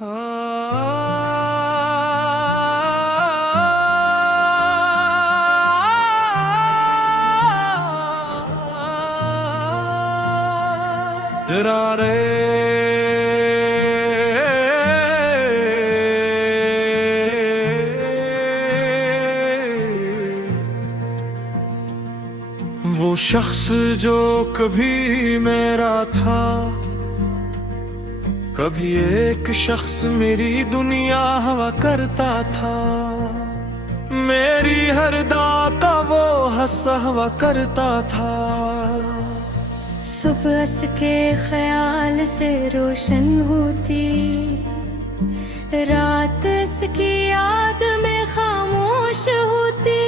वो शख्स जो कभी मेरा था, कभी एक शख्स मेरी दुनिया हवा करता था। मेरी हर दाता वो हंसा हुआ करता था। सुबह के ख्याल से रोशन होती, रात इसकी याद में खामोश होती।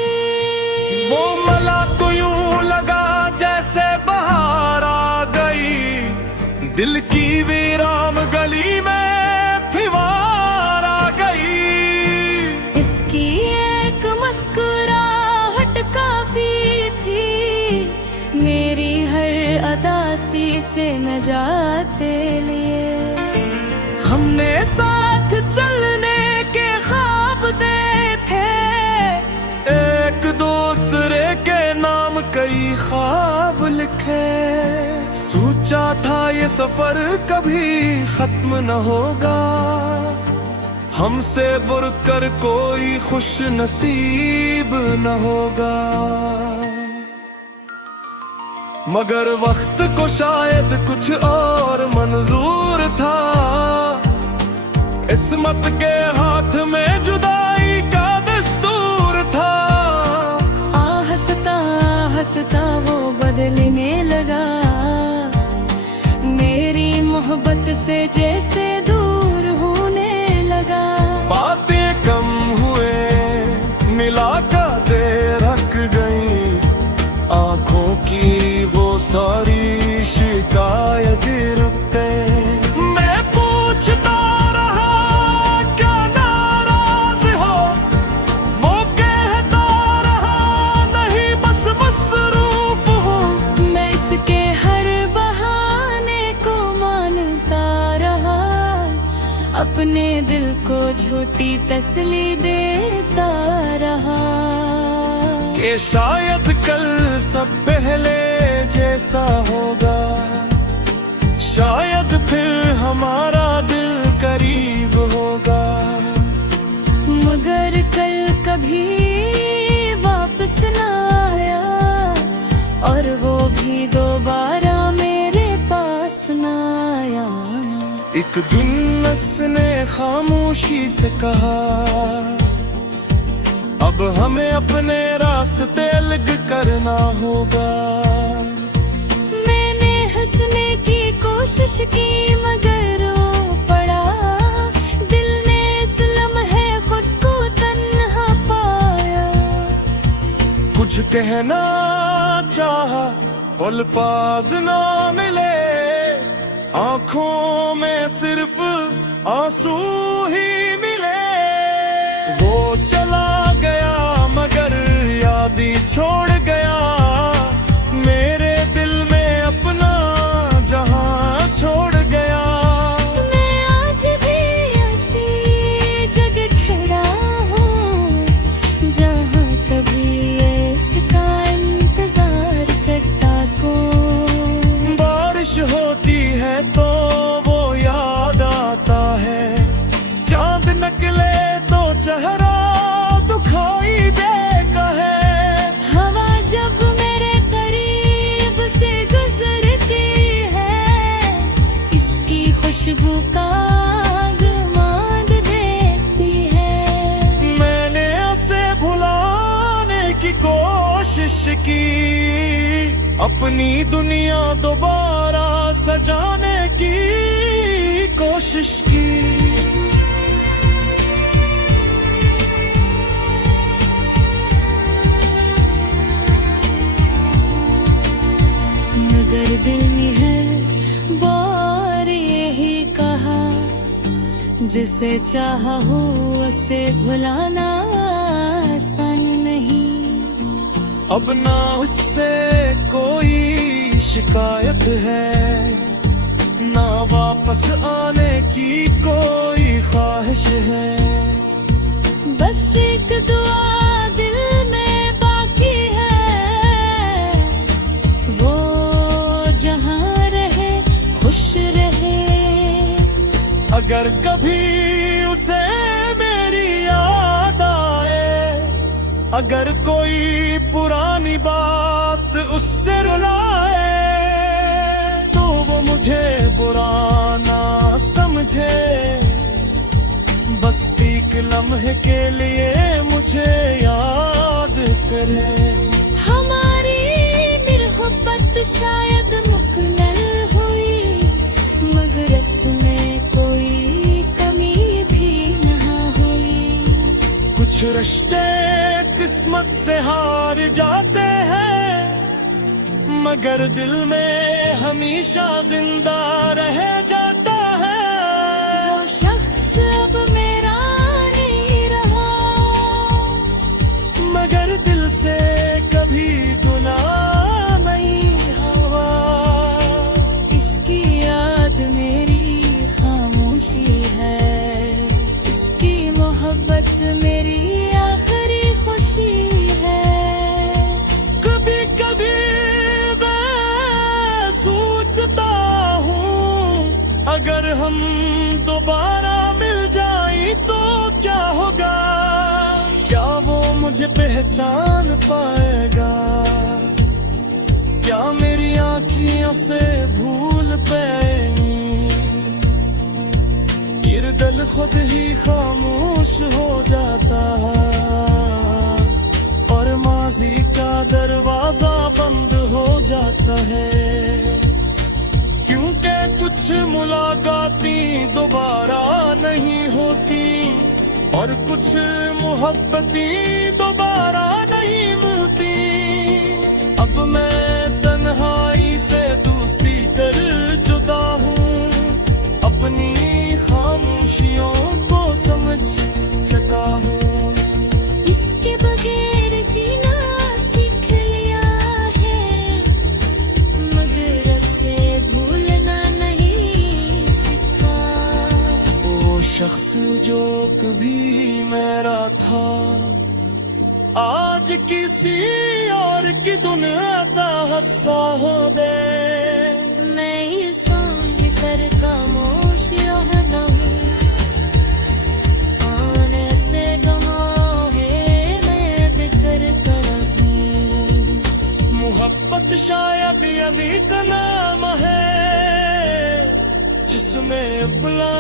वो मला तो यूं लगा जैसे बहार आ गई, दिल की वीरान गली में फिवार आ गई। इसकी एक मुस्कुराहट काफी थी, मेरी हर अदासी से नजाते लिए। हमने साथ चलने के ख्वाब देखे, एक दूसरे के नाम कई ख्वाब लिखे। सोचा था ये सफर कभी खत्म न होगा, हमसे बढ़कर कोई खुश नसीब न होगा। मगर वक्त को शायद कुछ और मंजूर था, किस्मत के हाथ में जुदाई का दस्तूर था। हंसता हंसता वो बदलने लगा, मेरी मोहब्बत से जैसे दूर होने लगा। बातें कम हुए, मिला कर दे रख गई, आंखों की वो सारी शिकायत रुकते। मैं पूछता रहा क्या नाराज हो, वो कहता रहा नहीं बस मसरूफ हो। मैं इसके हर बहाने को मानता रहा, अपने दिल को झूठी तसल्ली देता रहा। कि शायद कल सब पहले जैसा होगा, शायद फिर हमारा दिल करीब होगा। मगर कल कभी वापस न आया, और वो भी दोबारा मेरे पास न आया। एक दिन उसने खामोशी से कहा, अब हमें अपने रास्ते अलग करना होगा। मैंने हंसने की कोशिश की मगर वो पड़ा, दिल ने इस लम्हे खुद को तन्हा पाया। कुछ कहना चाहा, अल्फाज ना मिले, आंखों में सिर्फ आंसू ही मिले। वो चला गया मगर याद ही छोड़ गया, मेरे दिल में अपना जहां छोड़ गया। मैं आज भी ऐसी जगह खड़ा हूँ, जहाँ कभी इसका इंतजार करता हूँ। बारिश होती है तो वो याद आता है, चांद निकले तो चेहरा दुखाई देता है। हवा जब मेरे करीब से गुजरती है, इसकी खुशबू का आगमन देखती है। मैंने उसे भुलाने की कोशिश की, अपनी दुनिया दोबारा सजाने की कोशिश की। मगर दिल ने है बार यही कहा, जिसे चाहा हो उसे भुलाना आसान नहीं। अब ना उससे कोई शिकायत है, ना वापस आने की कोई हैं। बस एक दुआ दिल में बाकी है, वो जहाँ रहे खुश रहे। अगर कभी उसे मेरी याद आए, अगर कोई पुरानी बात उससे रुलाए, तो वो मुझे बुरा ना समझे, बस एक लम्हे के लिए मुझे याद करे। हमारी मोहब्बत शायद मुकम्मल हुई, मगर इसमें कोई कमी भी न हुई। कुछ रिश्ते किस्मत से हार जाते हैं, मगर दिल में हमेशा जिंदा रह जाता है। वो शख्स अब मेरा नहीं रहा, मगर दिल से कभी गुनाह नहीं हुआ। इसकी याद मेरी खामोशी है, इसकी मोहब्बत मेरी आखिरी खुशी है। कभी कभी मैं सोचता हूँ, अगर हम दोबारा मिल जाएं तो क्या होगा? क्या वो मुझे पहचान पाएगा? क्या मेरी आँखियों से भूल पाएंगी? फिर दिल खुद ही खामोश हो जाता, और माजी का दरवाजा बंद हो जाता है। क्योंकि कुछ मुलाकातें दोबारा नहीं होती, और कुछ मोहब्बतें दोबारा नहीं मिलती। अब मैं तन्हाई से दोस्ती कर जुदा हूँ, अपनी खामोशियों को समझ चुका हूँ। इसके बगैर जीना सीख लिया है, मगर इसे भूलना नहीं सीखा। वो शख्स जो कभी मेरा था, आज किसी और की दुनिया का हिस्सा हो दे। मैं ये सोच कर खामोश रहता हूँ, आने से गमा है मैं बिकर कर हूँ। मोहब्बत शायद यही का नाम है, जिसमें बुला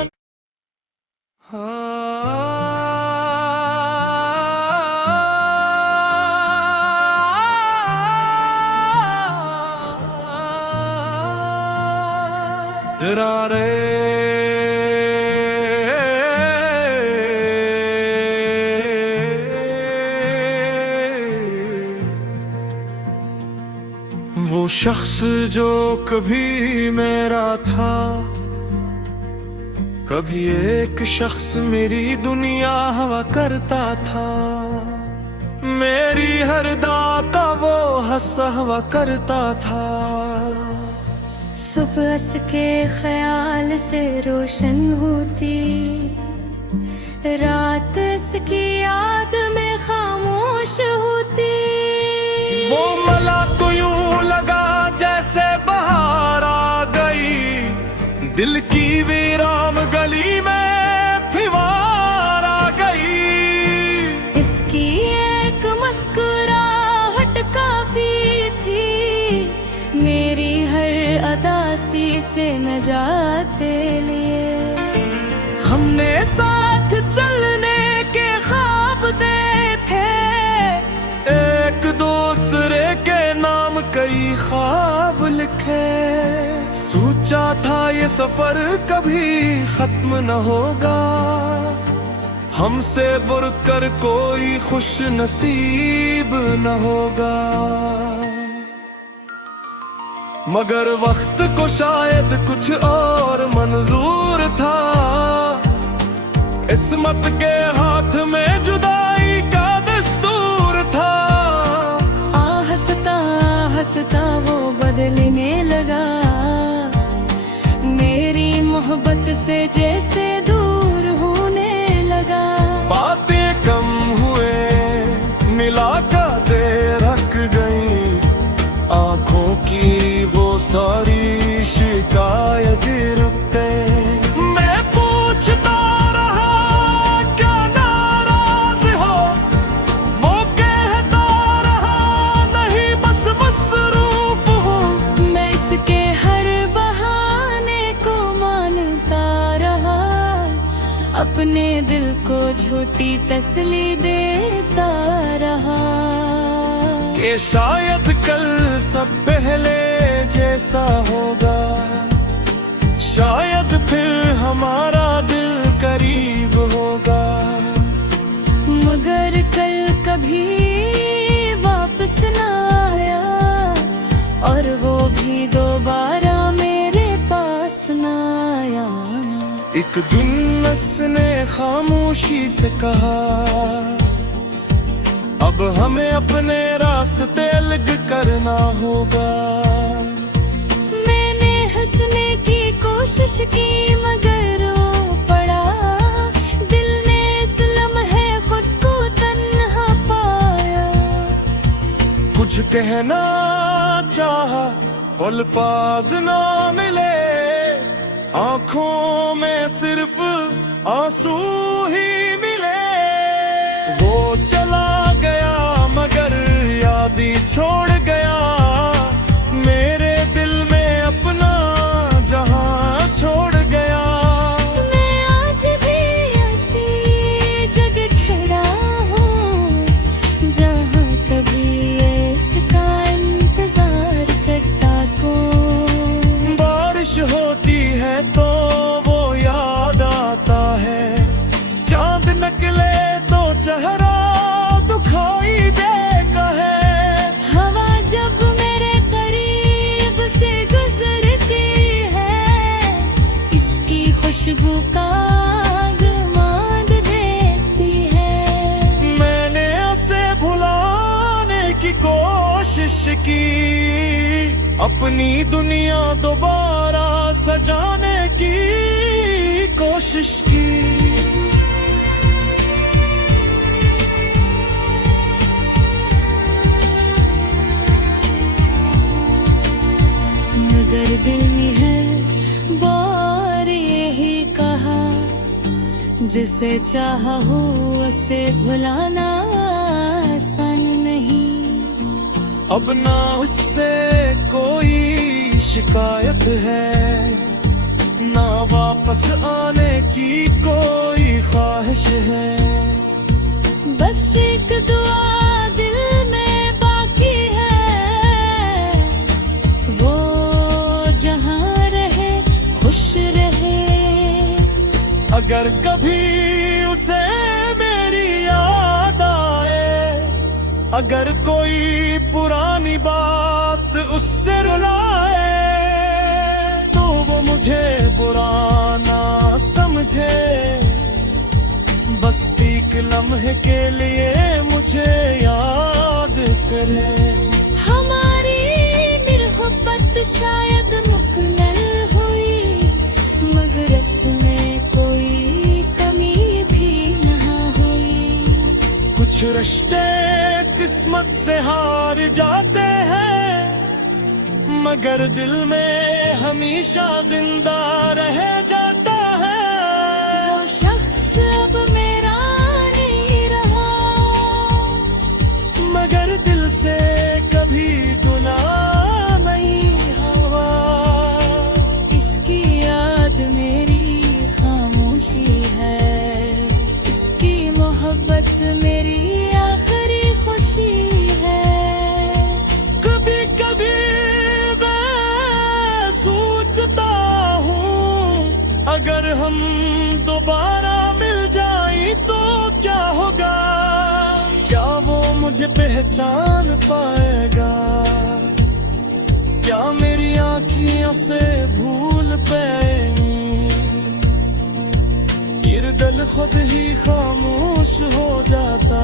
रे वो शख्स जो कभी मेरा था, कभी एक शख्स मेरी दुनिया हवा करता था। मेरी हर दाता वो हंसा हुआ करता था। सुबह के ख्याल से रोशन होती, रात इसकी याद में खामोश होती। वो मला तो यूं लगा जैसे बाहर आ गई, दिल की वीरान गली में फिवार आ गई। इसकी एक मुस्कुराहट काफी थी, मेरी हर अदासी से नजात लिए। हमने साथ चलने के ख्वाब देखे, एक दूसरे के नाम कई ख्वाब लिखे। सोचा था ये सफर कभी खत्म न होगा, हमसे बढ़कर कोई खुश नसीब न होगा। मगर वक्त को शायद कुछ और मंजूर था, किस्मत के हाथ में जुदाई का दस्तूर था। हंसता हंसता वो बदलने लगा, मेरी मोहब्बत से जैसे दूर होने लगा। अपने दिल को झूठी तसली देता रहा कि शायद कल सब पहले जैसा होगा, शायद फिर हमारा दिल करीब होगा। मगर कल कभी वापस ना आया और वो भी दोबारा मेरे पास ना आया। एक दिन उसने खामोशी से कहा, अब हमें अपने रास्ते अलग करना होगा। मैंने हंसने की कोशिश की मगर रो पड़ा, दिल ने इस लम्हे खुद को तन्हा पाया। कुछ कहना चाहा, अल्फाज ना मिले, आंखों में सिर्फ आंसू ही मिले। वो चला गया मगर याद ही छोड़ गया, मेरे दिल में अपना जहां छोड़ गया। मैं आज भी ऐसी जगह खड़ा हूँ जहाँ कभी इसका इंतजार करता कौन। बारिश होती है तो वो याद आता है, चांद निकले तो चेहरा दुखाई देता है। हवा जब मेरे करीब से गुजरती है, इसकी खुशबू का आगमन देखती है। मैंने उसे भुलाने की कोशिश की, अपनी दुनिया दोबारा सजाने की कोशिश की। मगर दिल में है बार यही कहा, जिसे चाहा हो उसे भुलाना आसान नहीं। अब ना उससे कोई शिकायत है, ना वापस आने की कोई ख्वाहिश है। बस एक दुआ दिल में बाकी है, वो जहाँ रहे खुश रहे। अगर कभी उसे मेरी याद आए, अगर कोई पुरानी बात उससे रुलाए, तो वो मुझे बुरा ना समझे, बस एक लम्हे के लिए मुझे याद करे। हमारी मोहब्बत शायद मुकम्मल हुई, मगर इसमें कोई कमी भी ना हुई। कुछ रिश्ते किस्मत से हार जाते हैं, मगर दिल में हमेशा जिंदा रह जाता है। वो शख्स अब मेरा नहीं रहा, मगर दिल से कभी गुनाह नहीं हुआ। इसकी याद मेरी खामोशी है, इसकी मोहब्बत मेरी आखिरी खुशी है। कभी कभी मैं सोचता हूँ, अगर हम दोबारा मिल जाएं तो क्या होगा? क्या वो मुझे पहचान पाएगा? क्या मेरी आँखियों से भूल पाएंगी? ये दिल खुद ही खामोश हो जाता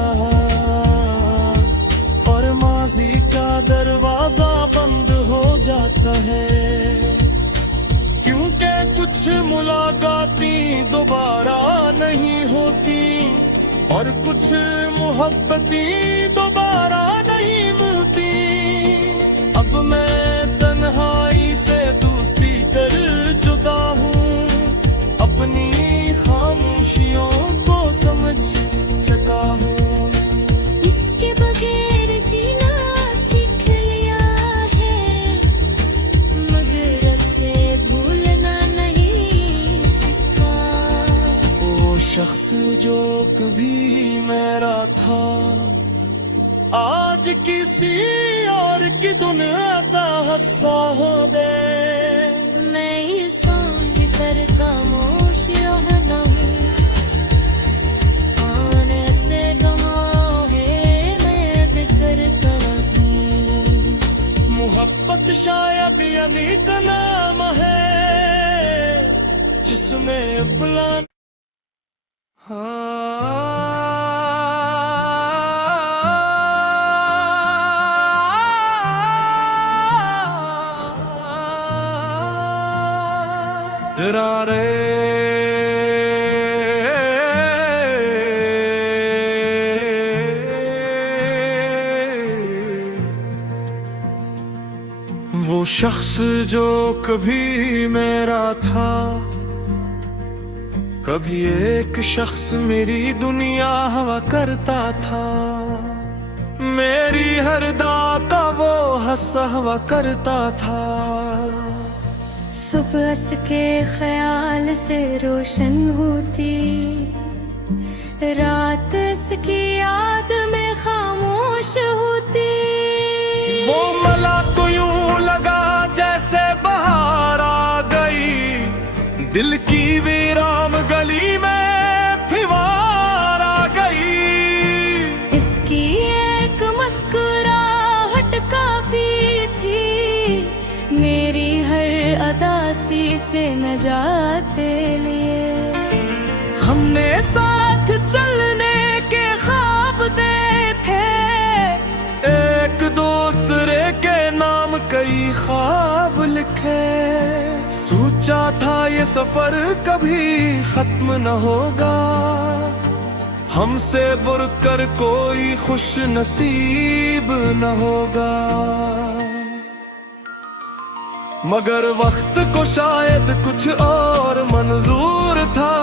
और माजी का दरवाजा बंद हो जाता है। क्योंकि कुछ मुलाकातें दोबारा नहीं होती और कुछ मोहब्बतें दोबारा नहीं मिलती। अब मैं तन्हाई से दोस्ती कर जुदा हूँ, अपनी खामोशियों को समझ चुका हूँ। इसके बगैर जीना सीख लिया है, मगर इसे भूलना नहीं सीखा। ओ शख्स जो कभी मेरा था आज किसी और की दुनिया का हिस्सा हो दे। मैं ये सोच कर खामोश रहना हूँ, आने से गवाह है मैं करता हूँ। मोहब्बत शायद यानी का नाम है जिसमें बुला रे वो शख्स जो कभी मेरा था, कभी एक शख्स मेरी दुनिया हवा करता था। मेरी हर दाता वो हंसा हुआ करता था। सुबह के ख्याल से रोशन होती, रात इसकी याद में खामोश होती। वो मला तो यूं लगा जैसे बाहर आ गई, दिल की वीरान गली में फिवार आ गई। इसकी एक मुस्कुराहट काफी थी, मेरी हर अदासी से नजात लिए। हमने साथ चलने के ख्वाब देखे, एक दूसरे के नाम कई ख्वाब लिखे। सोचा था ये सफर कभी खत्म न होगा, हमसे बढ़कर कोई खुश नसीब न होगा। मगर वक्त को शायद कुछ और मंजूर था,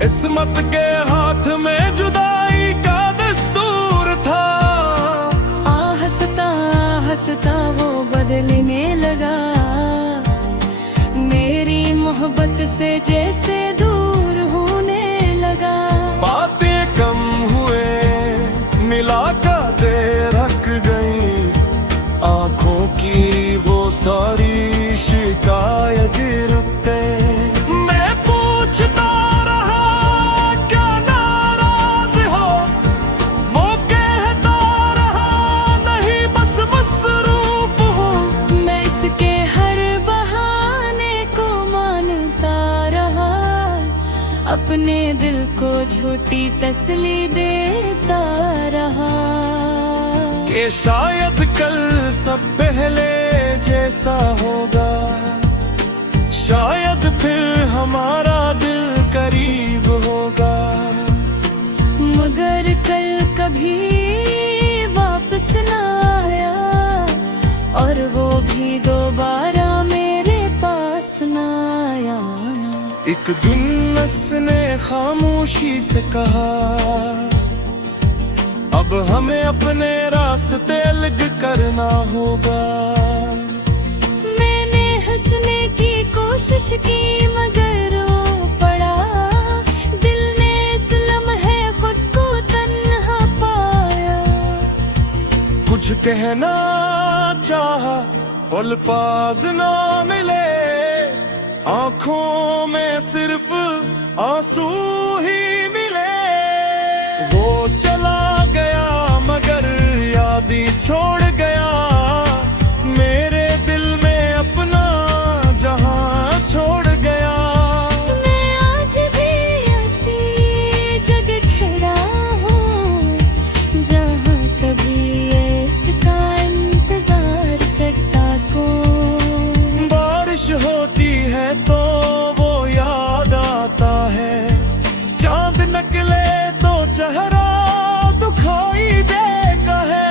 किस्मत के हाथ में जुदाई का दस्तूर था। हंसता हंसता वो बदलने लगा, मेरी मोहब्बत से जैसे दूर होने लगा। बातें कम हुए मिला कर दे रख गई, आंखों की वो सारी शिकायत रुकते। मैं पूछता रहा क्या नाराज हो, वो कहता रहा नहीं बस मसरूफ हो। मैं इसके हर बहाने को मानता रहा, अपने दिल को झूठी तसल्ली देता रहा। कि शायद कल सब पहले जैसा होगा, शायद फिर हमारा दिल करीब होगा। मगर कल कभी वापस न आया, और वो भी दोबारा मेरे पास न आया। एक दिन उसने खामोशी से कहा, अब हमें अपने रास्ते अलग करना होगा। मैंने हंसने की कोशिश की मगर वो पड़ा, दिल ने इस लम्हे खुद को तन्हा पाया। कुछ कहना चाहा अल्फाज ना मिले, आंखों में सिर्फ आंसू ही मिले। वो चला गया मगर याद ही छोड़ गया, मेरे दिल में अपना जहां छोड़ गया। मैं आज भी ऐसी जगह खड़ा हूँ, जहाँ कभी इसका इंतजार करता हूँ। बारिश होती है तो वो याद आता है, चांद निकले तो चेहरा दुखाई देता है।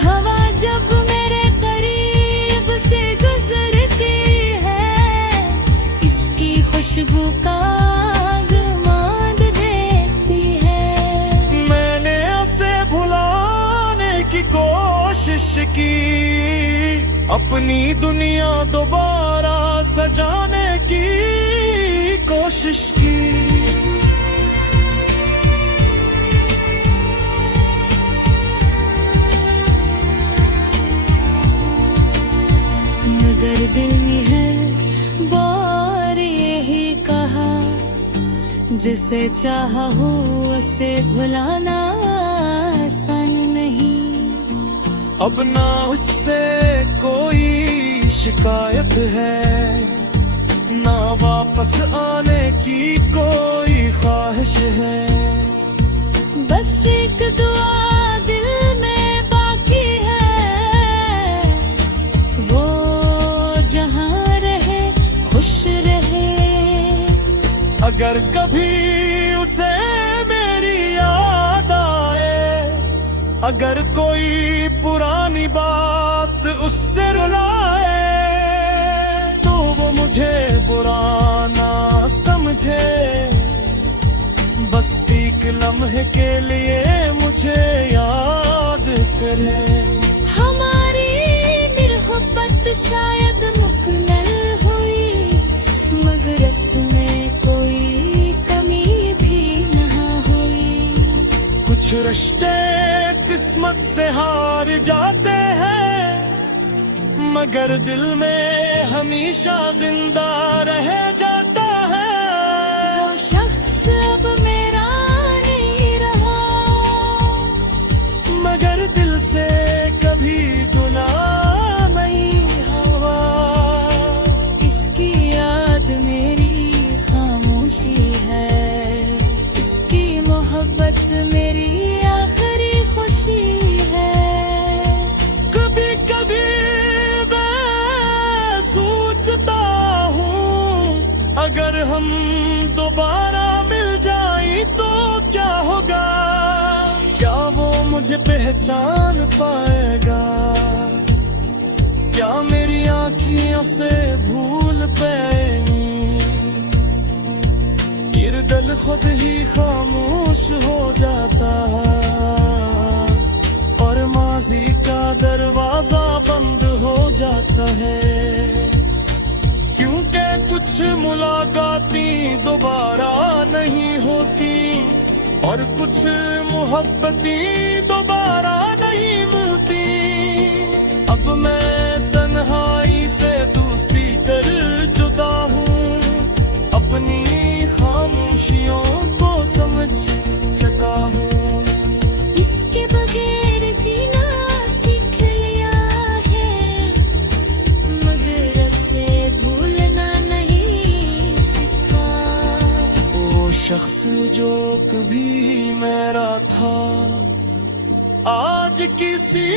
हवा जब मेरे करीब से गुजरती है, इसकी खुशबू का आगमान देती है। मैंने उसे भुलाने की कोशिश की, अपनी दुनिया दोबारा सजाने की कोशिश की। जिसे चाहा हो उसे भुलाना आसान नहीं। अब ना उससे कोई शिकायत है, ना वापस आने की कोई ख्वाहिश है। बस एक दुआ दिल में बाकी है, वो जहाँ रहे खुश रहे। अगर कभी उसे मेरी याद आए, अगर कोई पुरानी बात उससे रुलाए, तो वो मुझे बुरा ना समझे। बस एक लम्हे के लिए मुझे याद करे। हमारी मोहब्बत शायद मुकम्मल हुई, मगर इसमें कोई कमी भी न हुई। कुछ रिश्ते किस्मत से हार जाते हैं, मगर दिल में हमेशा जिंदा रह जाता है। वो शख्स अब मेरा नहीं रहा, मगर दिल से कभी गुनाह नहीं हुआ। इसकी याद मेरी खामोशी है, इसकी मोहब्बत मेरी आखिरी खुशी है। कभी कभी मैं सोचता हूँ, अगर हम दोबारा मिल जाएं तो क्या होगा? क्या वो मुझे पहचान पाएगा? क्या मेरी आँखियों से भूल पाएंगी? फिर दिल खुद ही खामोश हो जाता, और माजी का दरवाजा बंद हो जाता है। क्योंकि कुछ मुलाकातें दोबारा नहीं होती, और कुछ मोहब्बतें दोबारा नहीं मिलती। अब मैं तन्हाई से दूसरी कर जुदा हूँ, अपनी खामोशियों को समझ चुका हूँ। इसके बगैर जीना सीख लिया है, मगर इसे भूलना नहीं सीखा। वो शख्स जो कभी मेरा था, आज किसी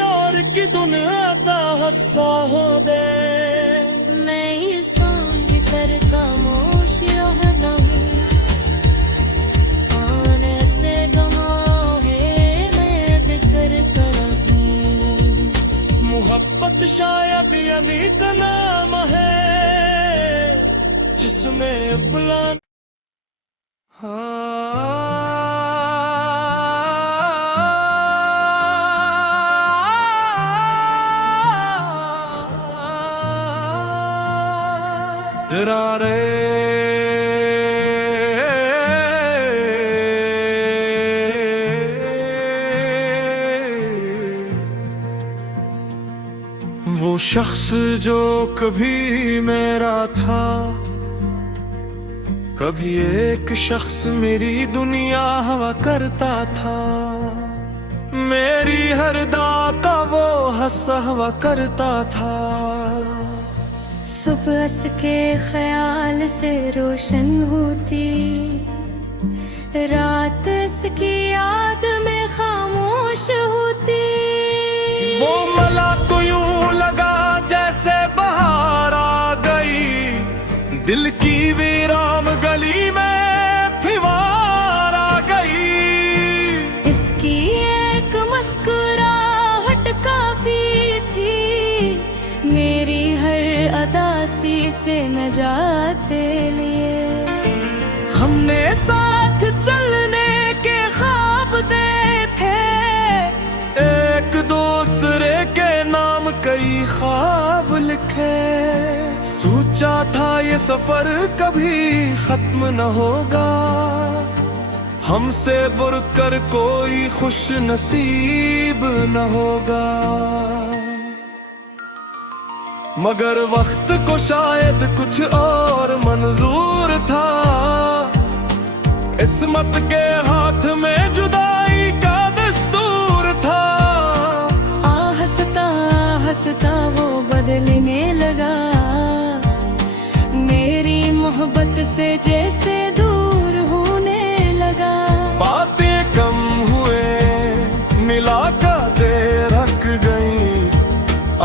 और की दुनिया का हिस्सा हो दे। मैं ये समझ कर खामोश रहना हूँ, आने से गवाहे मैं बिकर कर हूँ। मोहब्बत शायद यही का नाम है, जिसमें बुला रे वो शख्स जो कभी मेरा था, कभी एक शख्स मेरी दुनिया हवा करता था। मेरी हर दात का वो हंसा हुआ करता था। सुबह के ख्याल से रोशन होती, रात इसकी याद में खामोश होती। वो मला तो यूं लगा जैसे बाहर आ गई, दिल की वीरान गली में फिवार आ गई। इसकी एक मुस्कुराहट काफी थी, मेरी हर अदासी से नजाते लिए। हमने साथ चलने के ख्वाब देखे, एक दूसरे के नाम कई ख्वाब लिखे। सोचा था ये सफर कभी खत्म न होगा, हमसे बढ़कर कोई खुश नसीब न होगा। मगर वक्त को शायद कुछ और मंजूर था, किस्मत के हाथ में जुदाई का दस्तूर था। हंसता हंसता वो बदलने लगा, मेरी मोहब्बत से जैसे दूर होने लगा। बातें कम हुए, मुलाकातें रख गई,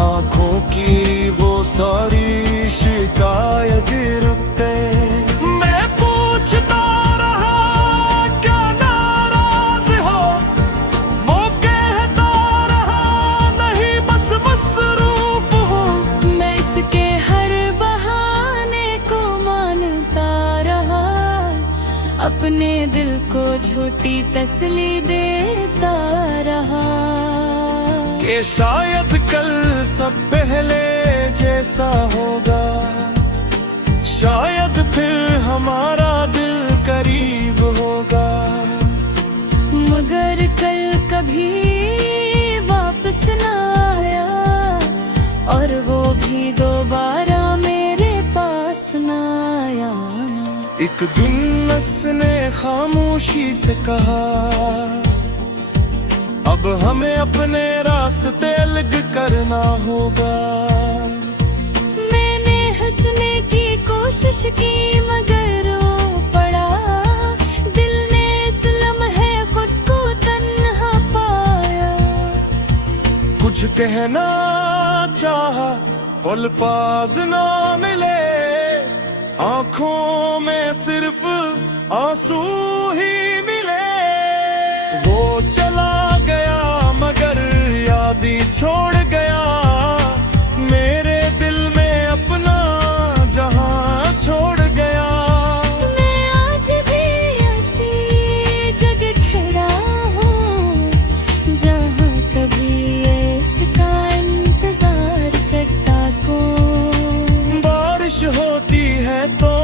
आंखों की वो सारी शिकायत रुकते। मैं पूछता रहा क्या नाराज हो, वो कहता रहा नहीं बस मसरूफ हो। मैं इसके हर बहाने को मानता रहा, अपने दिल को झूठी तसल्ली देता रहा कि शायद कल सब पहले जैसा होगा, शायद फिर हमारा दिल करीब होगा। मगर कल कभी वापस न आया, और वो भी दोबारा मेरे पास न आया। एक दिन उसने खामोशी से कहा, अब हमें अपने रास्ते अलग करना होगा। मैंने हंसने की कोशिश की मगर रो पड़ा, दिल ने इस लम्हे खुद को तन्हा पाया। कुछ कहना चाहा, अल्फाज ना मिले, आंखों में सिर्फ आंसू ही मिले। वो चला गया मगर याद ही छोड़ गया, मेरे दिल में अपना जहां छोड़ गया। मैं आज भी ऐसी जगह खड़ा हूँ, जहाँ कभी इसका इंतजार करता हूँ। बारिश होती है तो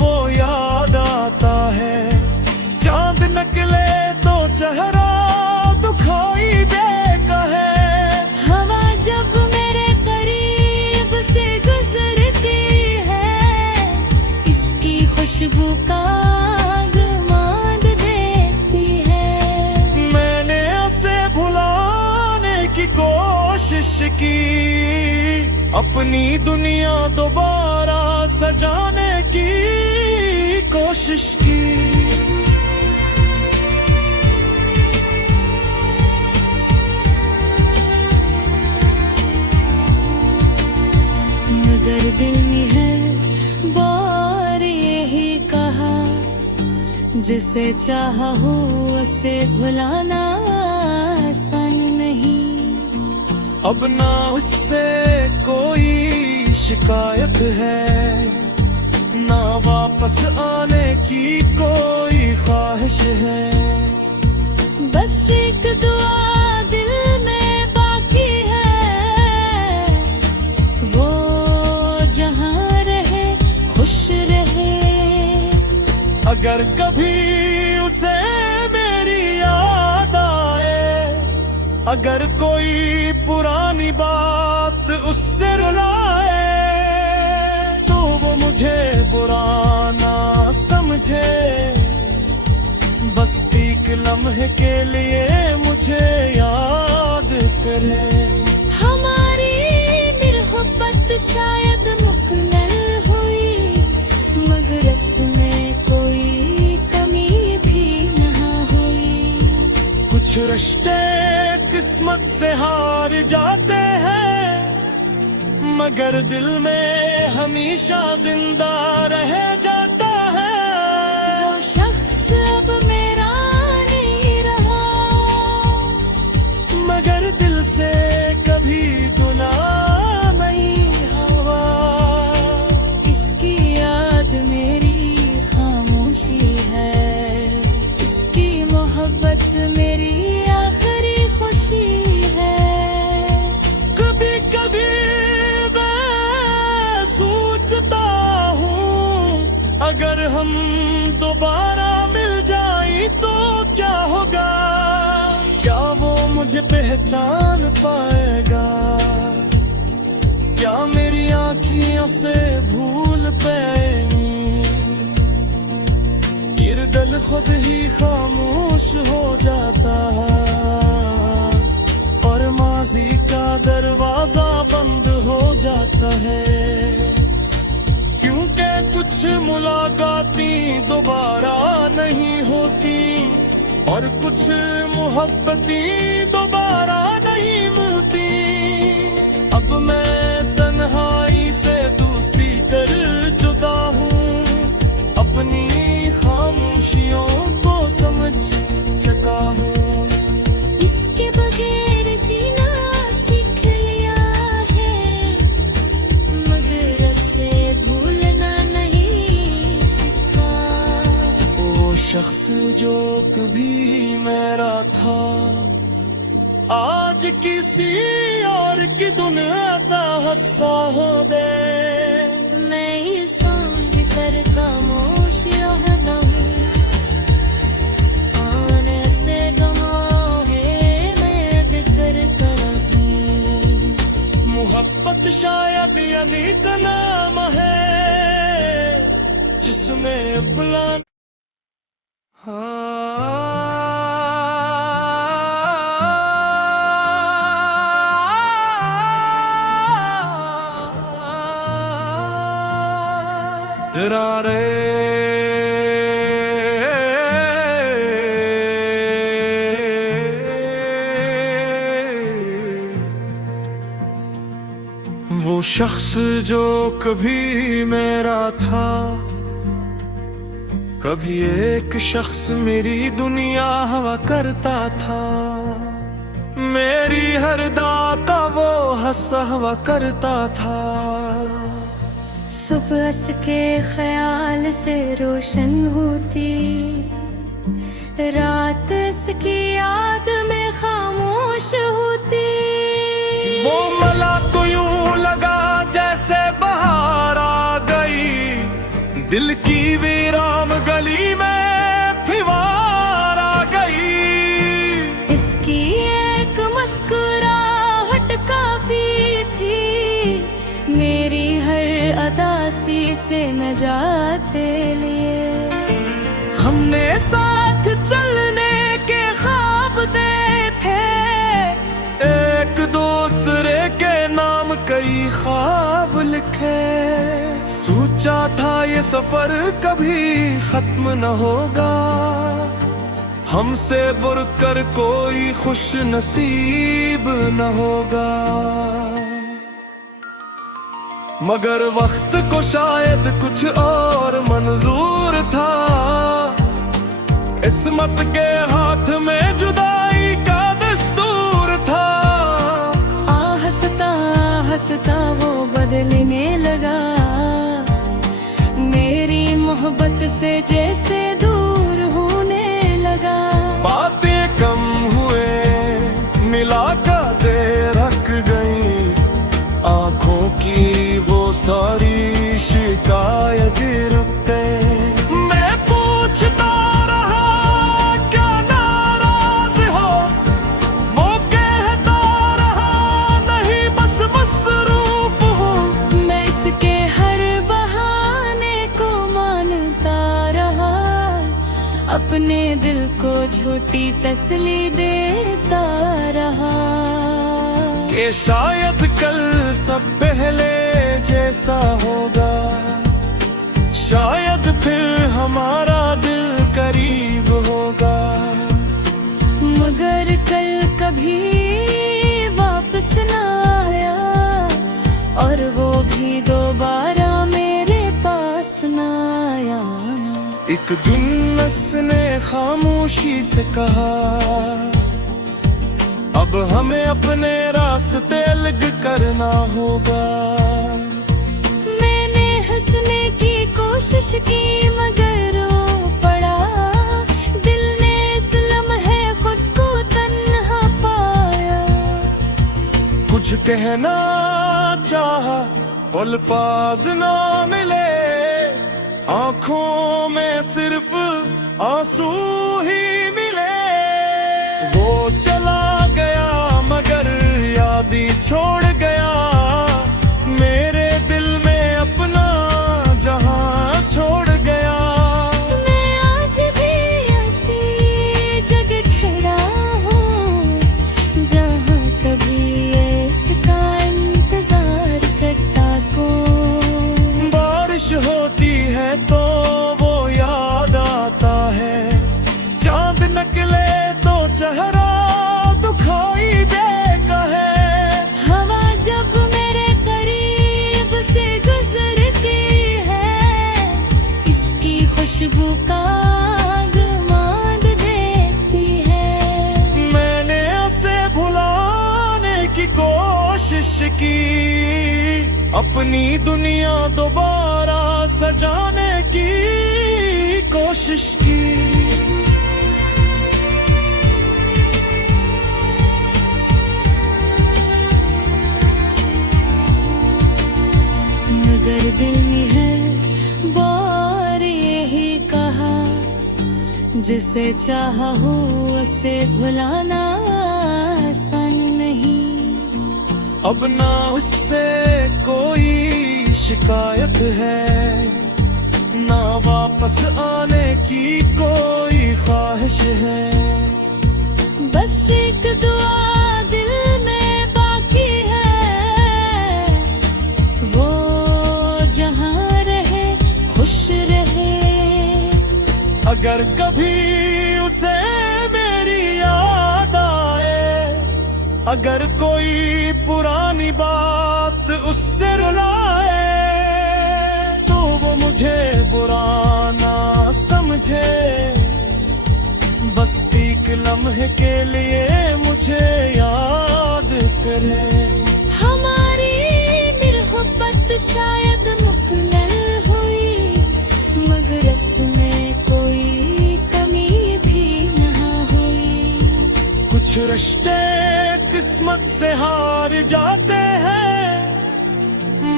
वो याद आता है, चांद निकले तो चेहरा दुखाई देता है। हवा जब मेरे करीब से गुजरती है, इसकी खुशबू का आगमन देती है। मैंने उसे भुलाने की कोशिश की, अपनी दुनिया दोबारा सजाने की कोशिश की। मगर दिल ने है बार यही कहा, जिसे चाहा हो उसे भुलाना आसान नहीं। अब ना उससे कोई शिकायत है, ना वापस आने की कोई ख्वाहिश है। बस एक दुआ दिल में बाकी है, वो जहाँ रहे खुश रहे। अगर कभी उसे मेरी याद आए, अगर कोई पुरानी बात उससे रुलाए, तो वो मुझे बुरा ना समझे, बस एक लम्हे के लिए मुझे याद करे। हमारी मोहब्बत शायद मुकम्मल हुई, मगर इसमें कोई कमी भी न हुई। कुछ रिश्ते किस्मत से हार जाते हैं, मगर दिल में हमेशा जिंदा रह जाता है। वो शख्स अब मेरा नहीं रहा, मगर दिल से कभी गुनाह नहीं हुआ। इसकी याद मेरी खामोशी है, इसकी मोहब्बत मेरी आखिरी खुशी है। कभी कभी मैं सोचता हूँ, अगर हम दोबारा मिल जाएं तो क्या होगा? क्या वो मुझे पहचान पाएगा? क्या मेरी आँखियों से भूल पाएंगी? दिल खुद ही खामोश हो जाता और माजी का दरवाजा बंद हो जाता है, क्योंकि कुछ मुलाकातें दोबारा नहीं होती और कुछ मोहब्बतें दोबारा नहीं मिलती। अब मैं तन्हाई से दोस्ती कर जुदा हूँ, अपनी खामोशियों को समझ चुका हूँ। इसके बगैर जीना सीख लिया है, मगर से भूलना नहीं सीखा। वो शख्स जो कभी मेरा था, आज किसी और की दुनिया का हिस्सा हो दे। मैं ये समझ कर खामोश रहना हूँ, आने से गमा है मैं याद करता रहूँ। मोहब्बत शायद यानी का नाम है जिसमें बुला रे वो शख्स जो कभी मेरा था, कभी एक शख्स मेरी दुनिया हवा करता था, मेरी हर दाता वो हंसा हुआ करता था। सुबह के ख्याल से रोशन होती, रात इसकी याद में खामोश होती। वो मला तो यूं लगा जैसे बाहर आ गई, दिल की वीरान गली में फिवार आ गई। इसकी एक मुस्कुराहट काफी थी, मेरी हर अदासी से नजाते लिए। हमने साथ चलने के ख्वाब देखे, एक दूसरे के नाम कई ख्वाब लिखे। सोचा था ये सफर कभी खत्म न होगा, हमसे बढ़कर कोई खुश नसीब न होगा। मगर वक्त को शायद कुछ और मंजूर था, किस्मत के हाथ में जुदाई का दस्तूर था। हंसता हंसता वो बदलने लगा, मेरी मोहब्बत से जैसे दूर होने लगा। बातें कम हुए मिला कर दे रख गई, आंखों की वो सारी शिकायत रखते। मैं पूछता रहा क्या नाराज हो, वो कहता रहा नहीं बस मसरूफ हो। मैं इसके हर बहाने को मानता रहा, अपने दिल को झूठी तसल्ली देता रहा। कि शायद कल सब पहले जैसा होगा, शायद फिर हमारा दिल करीब होगा। मगर कल कभी वापस न आया, और वो भी दोबारा मेरे पास न आया। एक दिन उसने खामोशी से कहा, अब हमें अपने रास्ते अलग करना होगा। मैंने हंसने की कोशिश की मगर रो पड़ा, दिल ने इस लम्हे खुद को तन्हा पाया। कुछ कहना चाहा, अल्फाज ना मिले, आंखों में सिर्फ आंसू ही मिले। वो चला गया मगर याद ही छोड़ गया, मेरे दिल में अपना जहां छोड़ गया। मैं आज भी खुशबू का आगमन देखती है। मैंने उसे भुलाने की कोशिश की, अपनी दुनिया दोबारा सजाने की कोशिश की। मगर दिल ने है बार यही कहा, जिसे चाहा हो उसे भुलाना आसान नहीं। अब ना उससे कोई शिकायत है, ना वापस आने की कोई ख्वाहिश है। बस एक दुआ दिल में बाकी है, वो जहाँ रहे खुश रहे। अगर कभी उसे मेरी याद आए, अगर कोई पुरानी बात उससे रुलाए, तो वो मुझे बुरा ना समझे, बस एक लम्हे के लिए मुझे याद करे। हमारी मोहब्बत शायद मुकम्मल हुई, मगर इसमें कोई कमी भी न हुई। कुछ रिश्ते किस्मत से हार जाते हैं,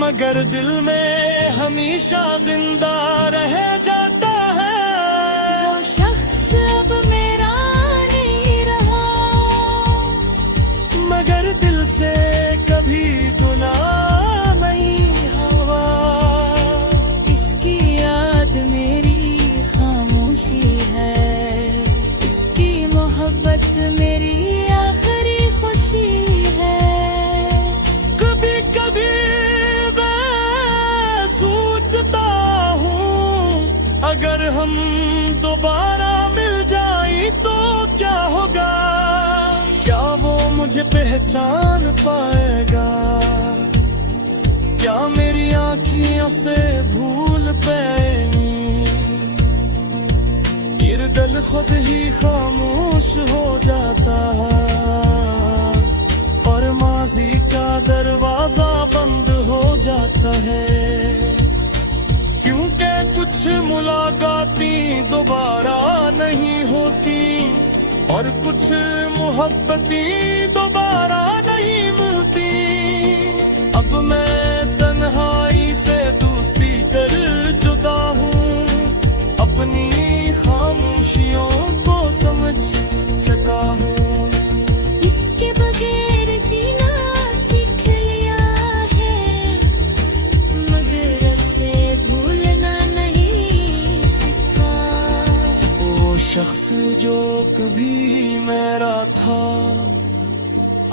मगर दिल में हमेशा जिंदा रह जाता है। वो शख्स अब मेरा नहीं रहा, मगर दिल से कभी गुनाह नहीं हुआ। इसकी याद मेरी खामोशी है, इसकी मोहब्बत मेरी आखिरी खुशी है। कभी कभी मैं सोचता हूँ, अगर हम दोबारा मिल जाएं तो क्या होगा? क्या वो मुझे पहचान पाएगा? क्या मेरी आँखियों से भूल पाएंगी? फिर दिल खुद ही खामोश हो जाता और माजी का दरवाजा बंद हो जाता है। क्योंकि कुछ मुलाकातें दोबारा नहीं होती और कुछ मोहब्बतें दोबारा नहीं मिलती। अब मैं तन्हाई से दोस्ती कर जुदा हूँ, अपनी खामोशियों को समझ चुका हूँ। इसके बगैर जीना सीख लिया है, मगर इसे भूलना नहीं सीखा। वो शख्स जो कभी मेरा था,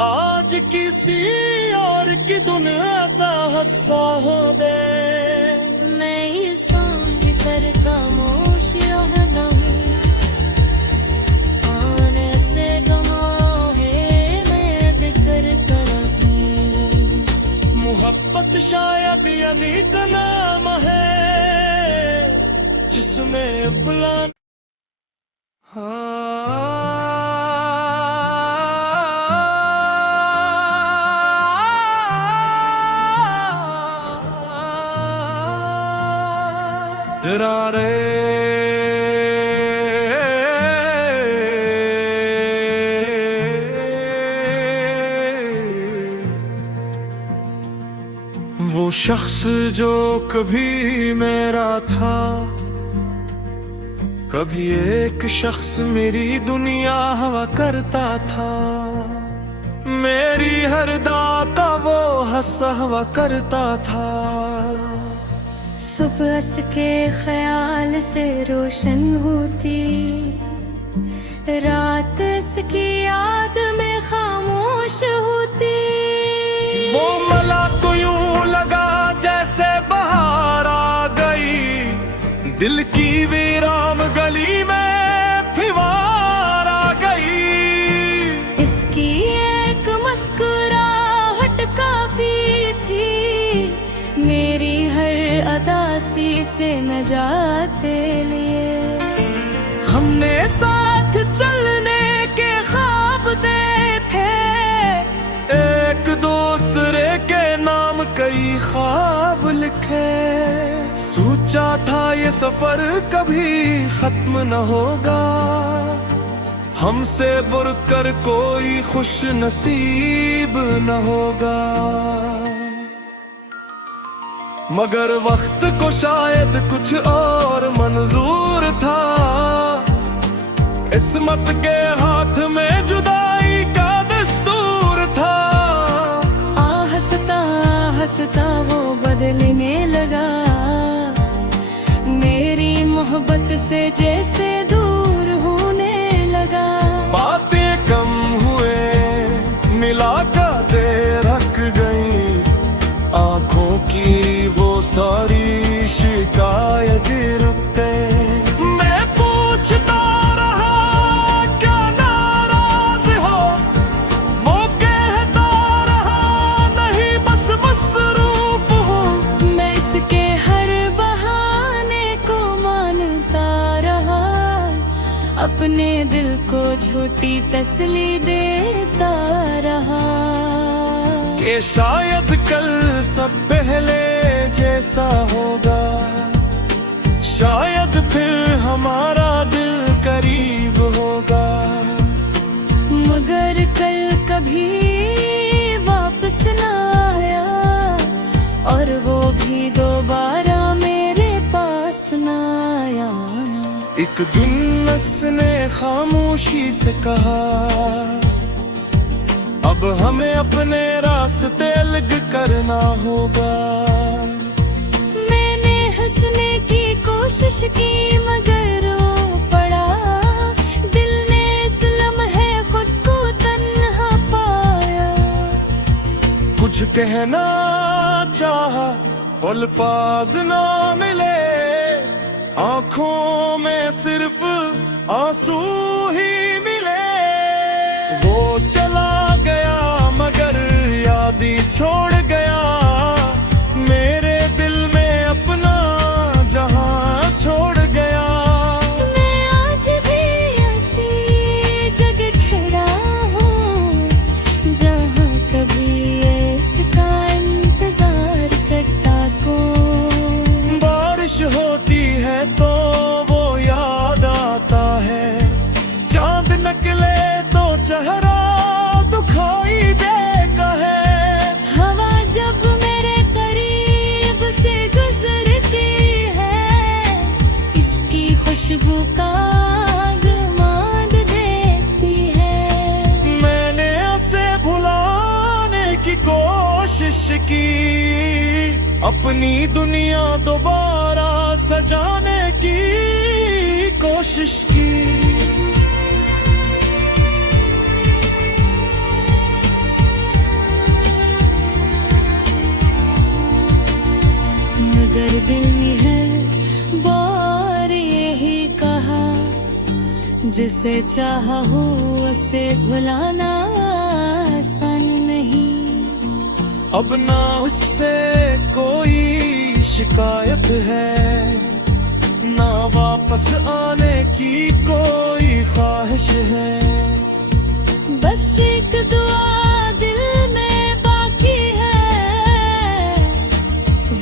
आज किसी और की दुनिया का हिस्सा हो दे। मैं ये समझ कर खामोश रहना हूँ, आने से गवाह है मैं जिक्र करूँ। मोहब्बत शायद यही का नाम है, जिसमें बुला रे वो शख्स जो कभी मेरा था, कभी एक शख्स मेरी दुनिया हवा करता था। मेरी हर दाता वो हंसा हुआ करता था। सुबह के ख्याल से रोशन होती, रात इसकी याद में खामोश होती। वो मला तो यूं लगा जैसे बाहर आ गई, दिल की वीरान गली में फिवार आ गई। इसकी एक मुस्कुराहट काफी थी, मेरी हर अदासी से नजात लिए। हमने साथ चलने के ख्वाब देखे, एक दूसरे के नाम कई ख्वाब लिखे। सोचा था ये सफर कभी खत्म न होगा, हमसे बढ़कर कोई खुश नसीब न होगा। मगर वक्त को शायद कुछ और मंजूर था, किस्मत के हाथ में जुदाई का दस्तूर था। हंसता हंसता वो बदलने लगा, मेरी मोहब्बत से जैसे दूर होने लगा। बातें कम हुए, मुलाकातें रख गई, आंखों की वो सारी शिकायत रुक गई। मैं पूछता रहा क्या नाराज हो, वो कहता रहा नहीं बस मसरूफ हूँ। मैं इसके हर बहाने को मानता रहा, अपने दिल को झूठी तसल्ली देता रहा। कि शायद कल सब पहले जैसा होगा, शायद फिर हमारा दिल करीब होगा। मगर कल कभी वापस न आया, और वो भी दोबारा मेरे पास न आया। एक दिन उसने खामोशी से कहा, अब हमें अपने रास्ते अलग करना होगा। मैंने हंसने की कोशिश की मगर रो पड़ा, दिल ने इस लम्हे खुद को तन्हा पाया। कुछ कहना चाहा, अल्फाज ना मिले, आंखों में सिर्फ आंसू ही मिले। वो चला गया मगर याद ही छोड़ गया, मेरे दिल में अपना जहां छोड़ गया। मैं आज भी ऐसी जगह खड़ा हूँ, जहाँ कभी इसका इंतजार करता कौन। बारिश होती है तो वो याद आता है, चांद निकले तो चेहरा दुखाई देता है। हवा जब मेरे करीब से गुजरती है, इसकी खुशबू का आगमान देखती है। मैंने उसे भुलाने की कोशिश की, अपनी दुनिया दोबारा सजाने की कोशिश की। मगर दिल ने है बार यही कहा, जिसे चाहा हो उसे भुलाना आसान नहीं। अब ना उससे कोई शिकायत है, ना वापस आने की कोई ख्वाहिश है। बस एक दुआ दिल में बाकी है,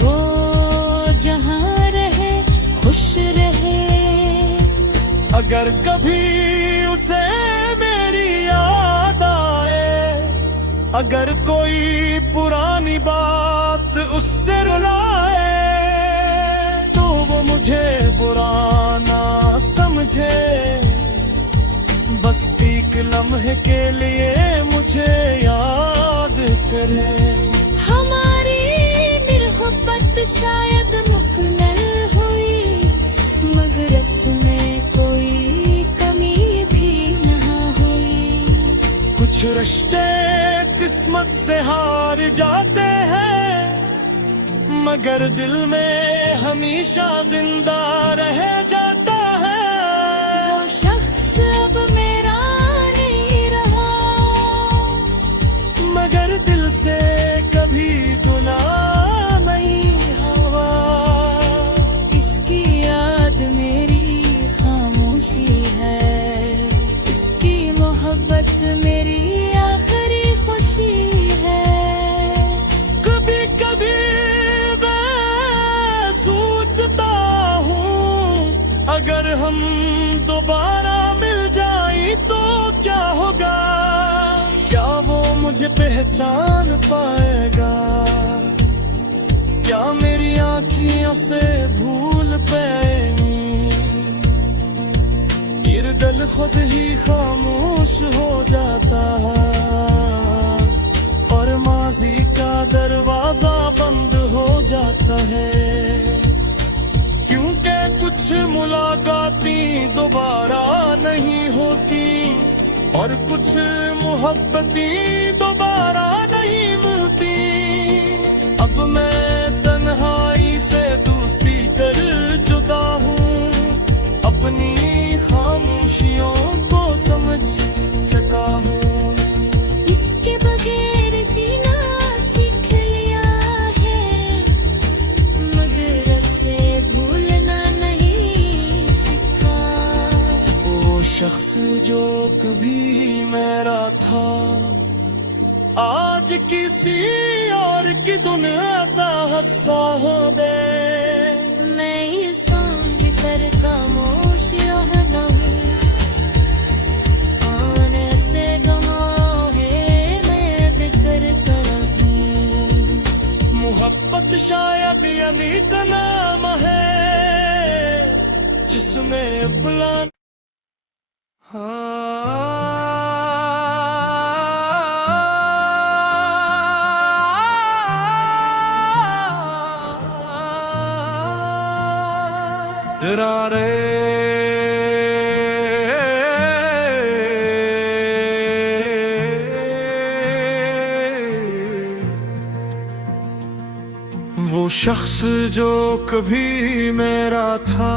वो जहाँ रहे खुश रहे। अगर कभी उसे मेरी याद आए, अगर कोई पुरानी बात उससे रुलाए, तो वो मुझे बुरा ना समझे, बस एक लम्हे के लिए मुझे याद करे। हमारी मोहब्बत शायद मुकम्मल हुई, मगर इसमें कोई कमी भी न हुई। कुछ रिश्ते किस्मत से हार जाते हैं, मगर दिल में हमेशा जिंदा रह जाता है। वो शख्स अब मेरा नहीं रहा, मगर दिल से कभी गुनाह नहीं हुआ। इसकी याद मेरी खामोशी दोबारा मिल जाए तो क्या होगा, क्या वो मुझे पहचान पाएगा, क्या मेरी आँखियों से भूल पाएंगी, फिर दिल खुद ही खामोश हो जाता और माजी का दरवाजा बंद हो जाता है, क्योंकि कुछ मुलाकातें दोबारा नहीं होती और कुछ मोहब्बतें दोबारा नहीं मिलती। अब मैं तन्हाई से दोस्ती कर जुदा हूँ, अपनी खामोशियों को समझ चुका हूँ, इसके बगैर जीना सीख लिया है, मगर से भूलना नहीं सीखा। वो शख्स जो कभी मेरा था आज किसी और की दुनिया का हिस्सा हो दे। मैं ये समझ कर खामोश रहना हूँ, आने से गमा है मैं करता हूँ। मोहब्बत शायद यही का नाम है जिसमें बुला रे वो शख्स जो कभी मेरा था,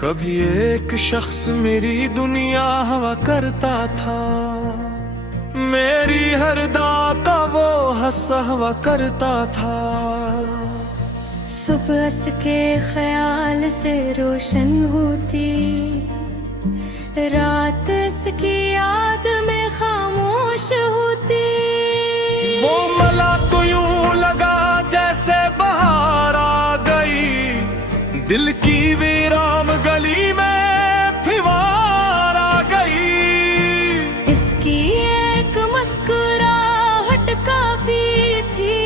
कभी एक शख्स मेरी दुनिया हवा करता था, मेरी हर दाता वो हंसा हुआ करता था। सुबह के ख्याल से रोशन होती, रात इसकी याद में खामोश होती। वो मला तो यूं लगा जैसे बाहर आ गई, दिल की वीरान गली में फिवार आ गई। इसकी एक मुस्कुराहट काफी थी,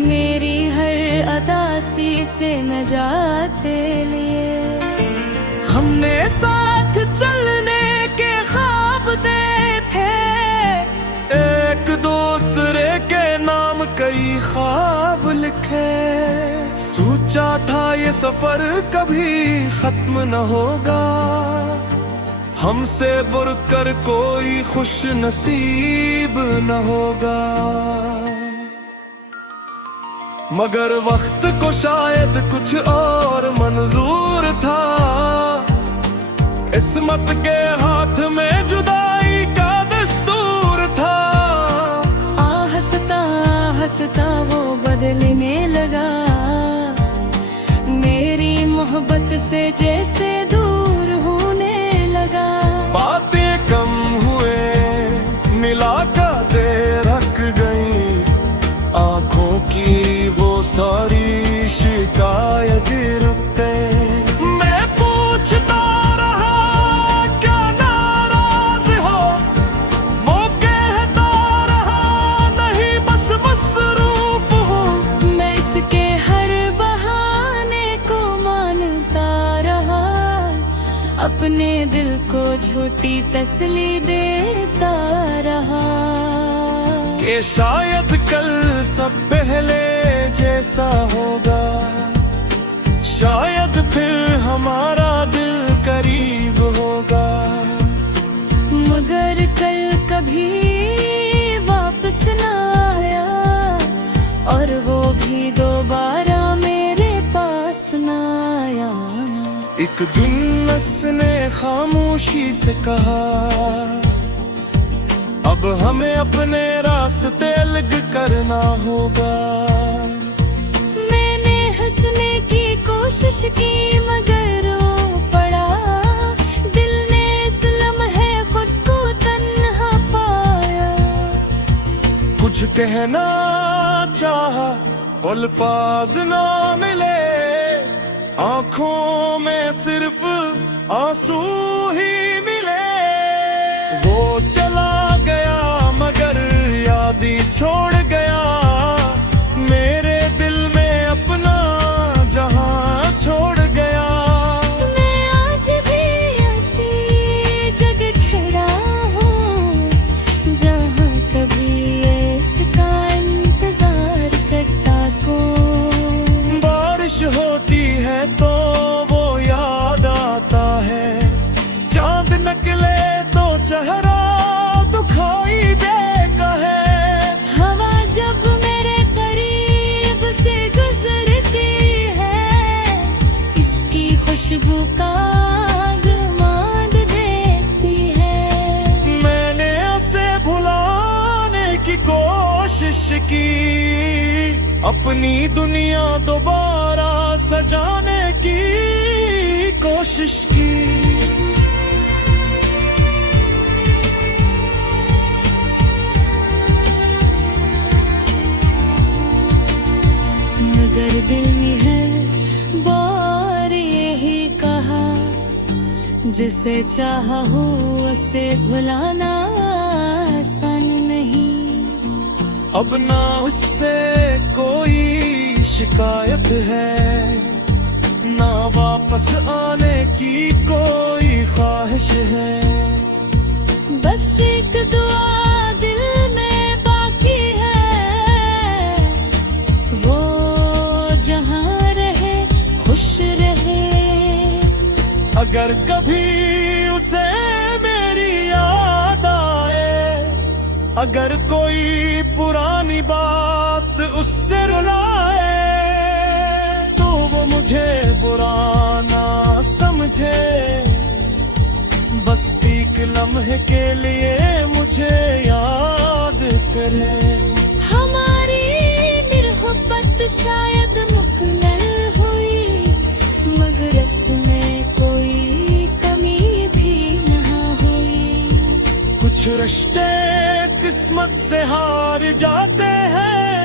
मेरी हर अदासी से नजाते लिए। हमने साथ चलने के ख्वाब देखे, एक दूसरे के नाम कई ख्वाब लिखे। सोचा था ये सफर कभी खत्म न होगा, हमसे बढ़कर कोई खुश नसीब न होगा। मगर वक्त को शायद कुछ और मंजूर था, किस्मत के हाथ में जुदाई का दस्तूर था। हंसता हंसता वो बदलने लगा, मेरी मोहब्बत से जैसे दूर होने लगा। बातें कम हुए मुलाकातें रख गई, आंखों की वो सारी शिकायत रुक गई। मैं पूछता रहा क्या नाराज हो, वो कहता रहा नहीं बस मसरूफ हो। मैं इसके हर बहाने को मानता रहा, अपने दिल को झूठी तसल्ली देता रहा। कि शायद कल सब पहले जैसा होगा, शायद फिर हमारा दिल करीब होगा। मगर कल कभी वापस न आया, और वो भी दोबारा मेरे पास न आया। एक दिन उसने खामोशी से कहा, अब हमें अपने रास्ते अलग करना होगा। मैंने हंसने की कोशिश की मगर वो पड़ा, दिल ने इस लम्हे खुद को तन्हा पाया। कुछ कहना चाहा, अल्फाज ना मिले, आंखों में सिर्फ आंसू ही मिले। वो चला गया मगर याद ही छोड़ गया, मेरे दिल में अपना जहां छोड़ गया। मैं आज भी ऐसी जगह खड़ा हूँ जहाँ कभी इसका इंतजार करता को। बारिश होती है तो वो याद आता है, चांद निकले तो चेहरा दुखाई देता है। हवा जब मेरे करीब से गुजरती है, इसकी खुशबू का आगमन देती है। मैंने उसे भुलाने की कोशिश की, अपनी दुनिया दोबारा सजाने की कोशिश की। मगर दिल में है बार यही कहा, जिसे चाहा हो उसे भुलाना आसान नहीं। अब ना उससे कोई शिकायत है, ना वापस आने की कोई ख्वाहिश है। बस एक दुआ दिल में बाकी है, वो जहाँ रहे खुश रहे। अगर कभी उसे मेरी याद आए, अगर कोई पुरानी बात उससे रुलाए, तो वो मुझे बुरा ना समझे। बस एक लम्हे के लिए मुझे याद करे। हमारी मोहब्बत शायद मुकम्मल हुई, मगर इसमें कोई कमी भी न हुई। कुछ रिश्ते किस्मत से हार जाते हैं,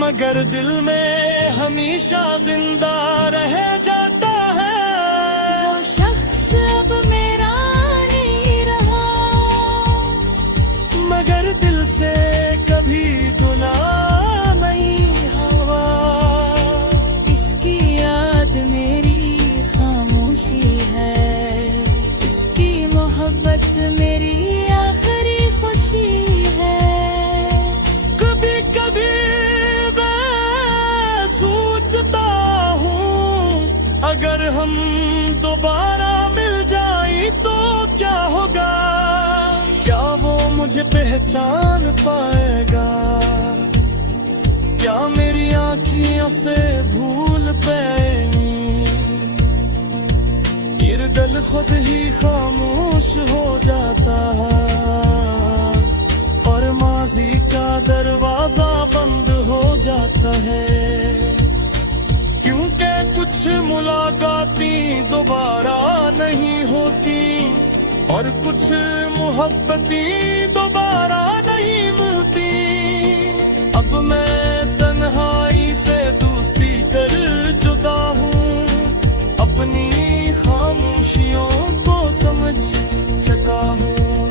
मगर दिल में हमेशा जिंदा रह जाता है। वो शख्स अब मेरा नहीं रहा, मगर दिल से कभी गुनाह नहीं हुआ। इसकी याद मेरी खामोशी है, इसकी मोहब्बत मेरी आखिरी खुशी है। कभी कभी मैं सोचता हूँ, अगर हम दोबारा मिल जाए तो क्या होगा? क्या वो मुझे पहचान पाएगा? क्या मेरी आँखियों से भूल पाएंगी? फिर दिल खुद ही खामोश हो जाता है और माजी का दरवाजा बंद हो जाता है। क्योंकि कुछ मुलाकातें दोबारा नहीं होती और कुछ मोहब्बतें दोबारा नहीं मिलती। अब मैं तन्हाई से दोस्ती कर जुदा हूँ, अपनी खामोशियों को समझ चुका हूँ।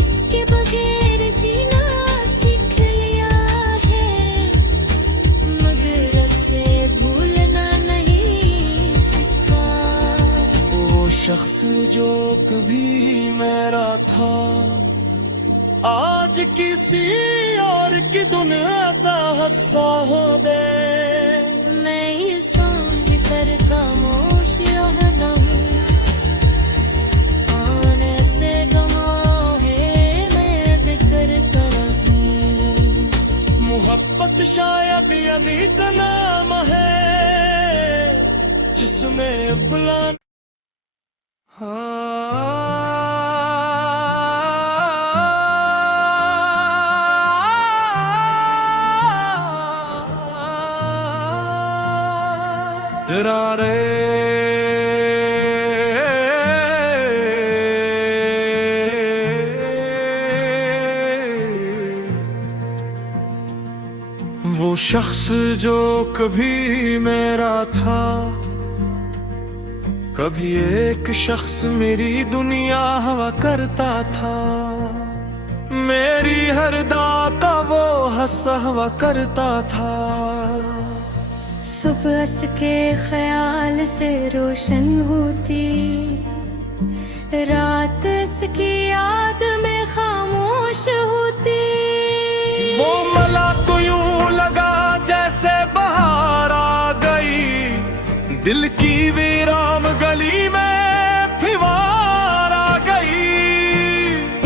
इसके बगैर जीना सीख लिया है, मगर इसे भूलना नहीं सीखा। वो शख्स जो कभी मेरा था, आज किसी और की दुनिया का हिस्सा हो दे। मैं ये समझ कर खामोश रहना हूँ, आने से गमा है मैं जिक्र करूँ। मोहब्बत शायद यही का नाम है जिसमें बुला रे वो शख्स जो कभी मेरा था, कभी एक शख्स मेरी दुनिया हवा करता था। मेरी हर दा का वो हंसा हुआ करता था। सुबह के ख्याल से रोशन होती, रात इसकी याद में खामोश होती। वो मला तो यूं लगा जैसे बाहर आ गई, दिल की वीरान गली में फिवार आ गई।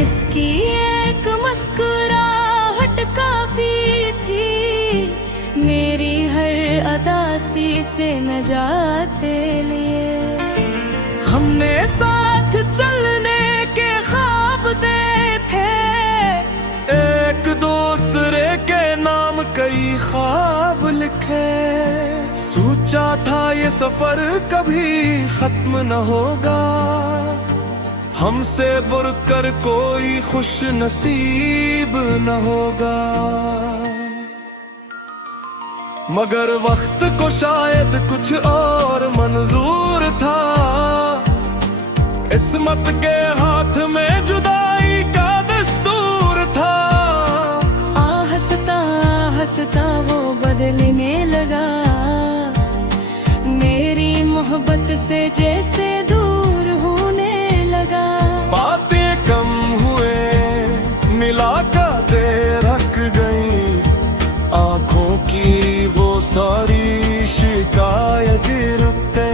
इसकी एक मुस्कुराहट काफी थी, मेरी हर अदासी से नजाते लिए। हमने साथ चलने के ख्वाब देखे, एक दूसरे के नाम कई ख्वाब लिखे। सोचा था ये सफर कभी खत्म न होगा, हमसे बढ़कर कोई खुश नसीब न होगा। मगर वक्त को शायद कुछ और मंजूर था, किस्मत के हाथ में जुदाई का दस्तूर था। हंसता हंसता वो बदलने लगा, मेरी मोहब्बत से जैसे दूर होने लगा। बातें कम हुए, मुलाकातें रख गई, आंखों की वो सारी शिकायत रुक गई।